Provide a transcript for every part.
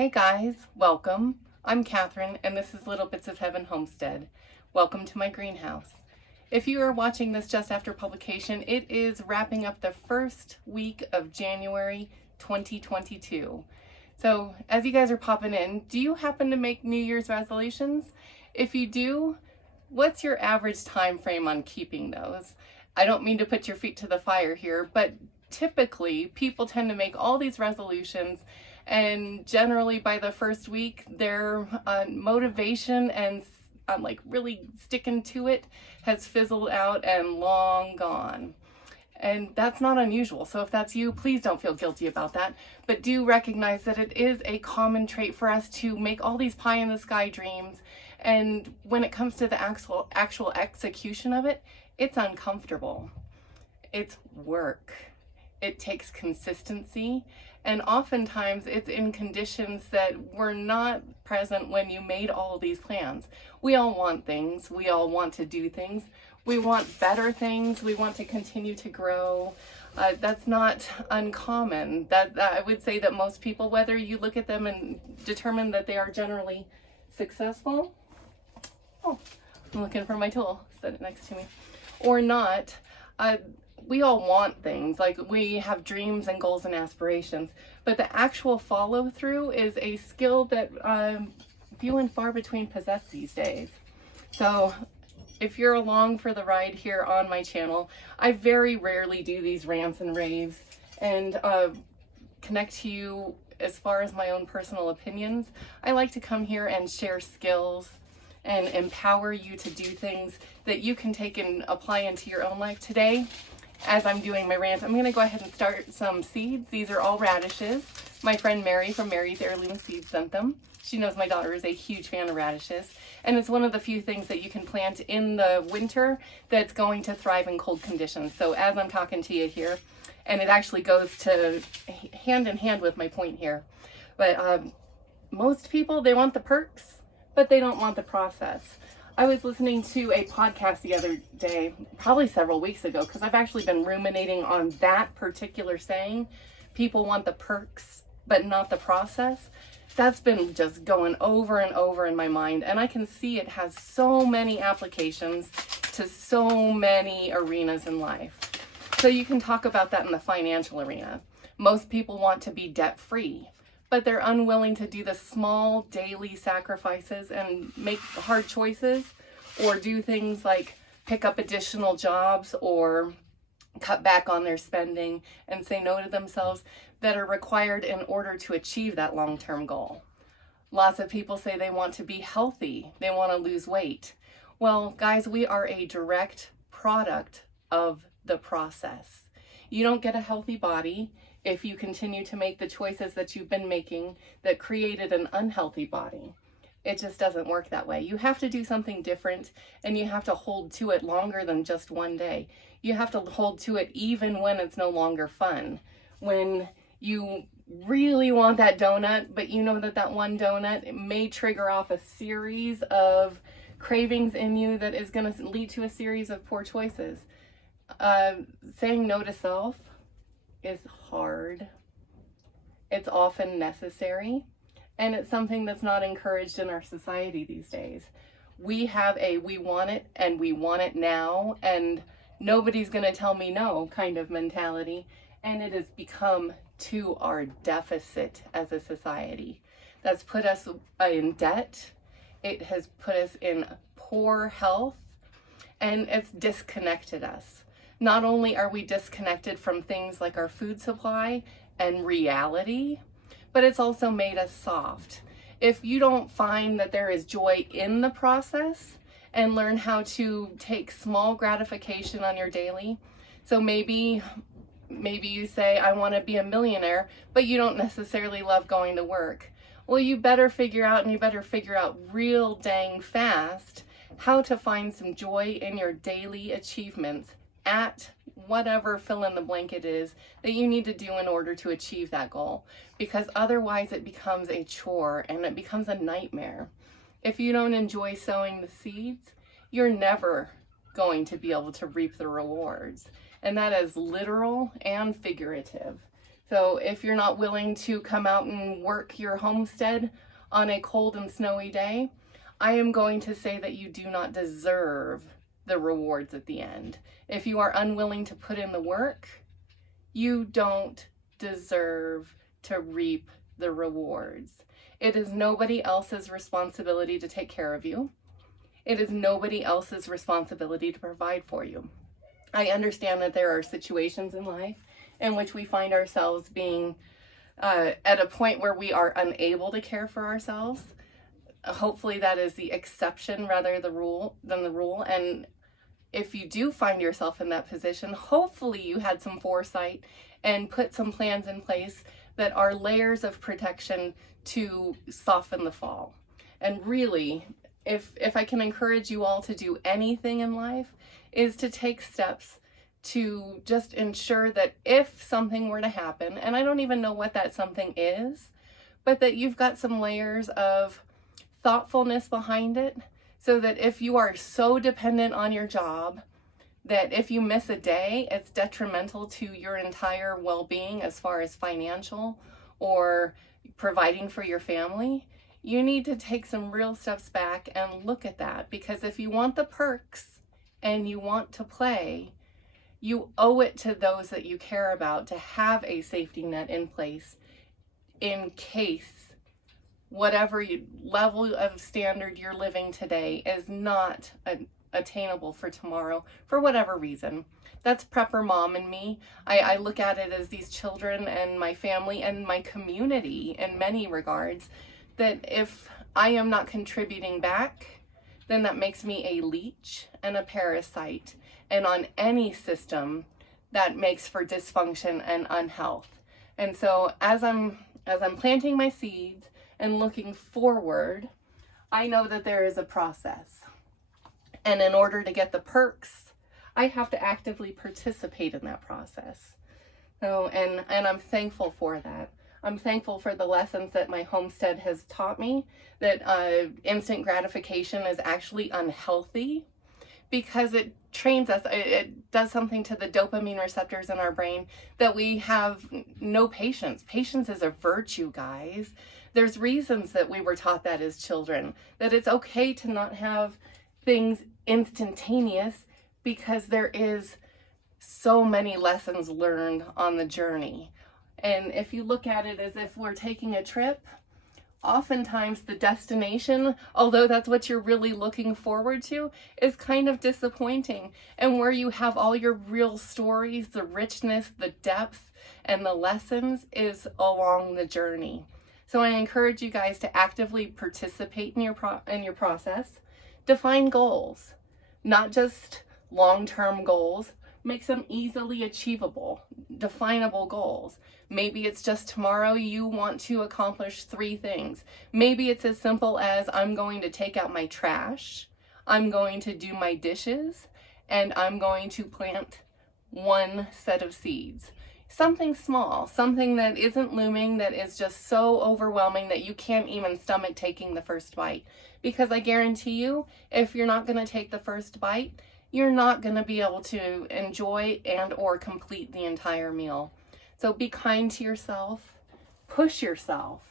Hey guys, welcome. I'm Catherine and this is Little Bits of Heaven Homestead. Welcome to my greenhouse. If you are watching this just after publication, it is wrapping up the first week of January 2022. So as you guys are popping in, do you happen to make New Year's resolutions? If you do, what's your average time frame on keeping those? I don't mean to put your feet to the fire here, but typically people tend to make all these resolutions, and generally by the first week their motivation and like really sticking to it has fizzled out and long gone. And that's not unusual. So if that's you, please don't feel guilty about that, but do recognize that it is a common trait for us to make all these pie in the sky dreams, and when it comes to the actual execution of it, it's uncomfortable. It's work. It takes consistency, and oftentimes it's in conditions that were not present when you made all these plans. We all want things. We all want to do things. We want better things. We want to continue to grow. That's not uncommon. That I would say that most people, whether you look at them and determine that they are generally successful, oh, I'm looking for my tool, set it next to me, or not, we all want things. Like, we have dreams and goals and aspirations, but the actual follow through is a skill that few and far between possess these days. So if you're along for the ride here on my channel, I very rarely do these rants and raves and connect to you as far as my own personal opinions. I like to come here and share skills and empower you to do things that you can take and apply into your own life. Today, as I'm doing my rant, I'm going to go ahead and start some seeds. These are all radishes. My friend Mary from Mary's Heirloom Seeds sent them. She knows my daughter is a huge fan of radishes, and it's one of the few things that you can plant in the winter that's going to thrive in cold conditions. So as I'm talking to you here, and it actually goes to hand in hand with my point here, but most people, they want the perks, but they don't want the process. I was listening to a podcast the other day, probably several weeks ago, because I've actually been ruminating on that particular saying. People want the perks, but not the process. That's been just going over and over in my mind, and I can see it has so many applications to so many arenas in life. So you can talk about that in the financial arena. Most people want to be debt-free, but they're unwilling to do the small daily sacrifices and make hard choices, or do things like pick up additional jobs or cut back on their spending and say no to themselves, that are required in order to achieve that long-term goal. Lots of people say they want to be healthy, they want to lose weight. Well, guys, we are a direct product of the process. You don't get a healthy body if you continue to make the choices that you've been making that created an unhealthy body. It just doesn't work that way. You have to do something different, and you have to hold to it longer than just one day. You have to hold to it even when it's no longer fun. When you really want that donut, but you know that that one donut, it may trigger off a series of cravings in you that is going to lead to a series of poor choices. Saying no to self is hard. It's often necessary, and it's something that's not encouraged in our society these days. We have a we want it, and we want it now, and nobody's going to tell me no kind of mentality, and it has become to our deficit as a society. That's put us in debt. It has put us in poor health, and it's disconnected us. Not only are we disconnected from things like our food supply and reality, but it's also made us soft. If you don't find that there is joy in the process and learn how to take small gratification on your daily, so maybe you say, I want to be a millionaire, but you don't necessarily love going to work. Well, you better figure out real dang fast how to find some joy in your daily achievements at whatever fill in the blank it is that you need to do in order to achieve that goal, because otherwise it becomes a chore and it becomes a nightmare. If you don't enjoy sowing the seeds, you're never going to be able to reap the rewards, and that is literal and figurative. So if you're not willing to come out and work your homestead on a cold and snowy day, I am going to say that you do not deserve the rewards at the end. If you are unwilling to put in the work, you don't deserve to reap the rewards. It is nobody else's responsibility to take care of you. It is nobody else's responsibility to provide for you. I understand that there are situations in life in which we find ourselves being at a point where we are unable to care for ourselves. Hopefully that is the exception rather than the rule. And if you do find yourself in that position, hopefully you had some foresight and put some plans in place that are layers of protection to soften the fall. And really, if I can encourage you all to do anything in life, is to take steps to just ensure that if something were to happen, and I don't even know what that something is, but that you've got some layers of thoughtfulness behind it, so that if you are so dependent on your job that if you miss a day, it's detrimental to your entire well-being as far as financial or providing for your family, you need to take some real steps back and look at that. Because if you want the perks and you want to play, you owe it to those that you care about to have a safety net in place in case whatever level of standard you're living today is not attainable for tomorrow for whatever reason. That's prepper mom and me. I look at it as these children and my family and my community in many regards, that if I am not contributing back, then that makes me a leech and a parasite. And on any system, that makes for dysfunction and unhealth. And so as I'm planting my seeds and looking forward, I know that there is a process. And in order to get the perks, I have to actively participate in that process. So, and I'm thankful for that. I'm thankful for the lessons that my homestead has taught me, that instant gratification is actually unhealthy, because it trains us, it does something to the dopamine receptors in our brain that we have no patience. Patience is a virtue, guys. There's reasons that we were taught that as children, that it's okay to not have things instantaneous, because there is so many lessons learned on the journey. And if you look at it as if we're taking a trip, oftentimes the destination, although that's what you're really looking forward to, is kind of disappointing. And where you have all your real stories, the richness, the depth, and the lessons is along the journey. So I encourage you guys to actively participate in your process. Define goals, not just long-term goals. Make them easily achievable, definable goals. Maybe it's just tomorrow you want to accomplish 3 things. Maybe it's as simple as I'm going to take out my trash, I'm going to do my dishes, and I'm going to plant 1 set of seeds. Something small, something that isn't looming, that is just so overwhelming that you can't even stomach taking the first bite. Because I guarantee you, if you're not going to take the first bite, you're not going to be able to enjoy and or complete the entire meal. So be kind to yourself, push yourself.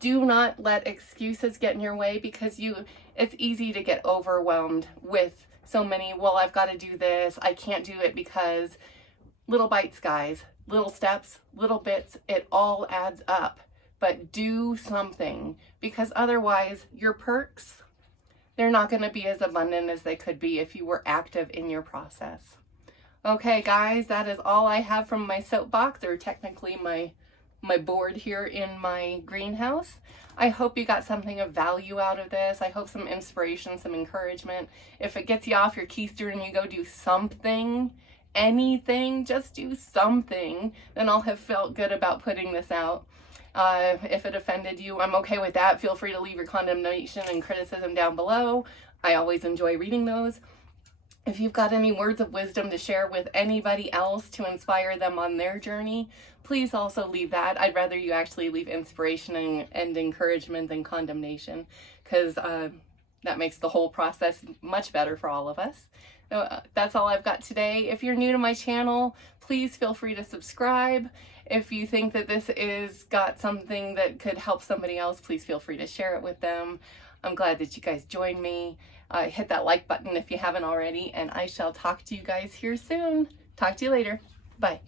Do not let excuses get in your way, because it's easy to get overwhelmed with so many, well, I've got to do this, I can't do it because. Little bites, guys, little steps, little bits, it all adds up. But do something, because otherwise your perks, they're not going to be as abundant as they could be if you were active in your process. Okay, guys, that is all I have from my soapbox, or technically my board here in my greenhouse. I hope you got something of value out of this. I hope some inspiration, some encouragement. If it gets you off your keister and you go do something, anything, just do something, then I'll have felt good about putting this out. If it offended you, I'm okay with that. Feel free to leave your condemnation and criticism down below. I always enjoy reading those. If you've got any words of wisdom to share with anybody else to inspire them on their journey, please also leave that. I'd rather you actually leave inspiration and encouragement than condemnation, because that makes the whole process much better for all of us. That's all I've got today. If you're new to my channel, please feel free to subscribe. If you think that this is got something that could help somebody else, please feel free to share it with them. I'm glad that you guys joined me. Hit that like button if you haven't already, and I shall talk to you guys here soon. Talk to you later. Bye.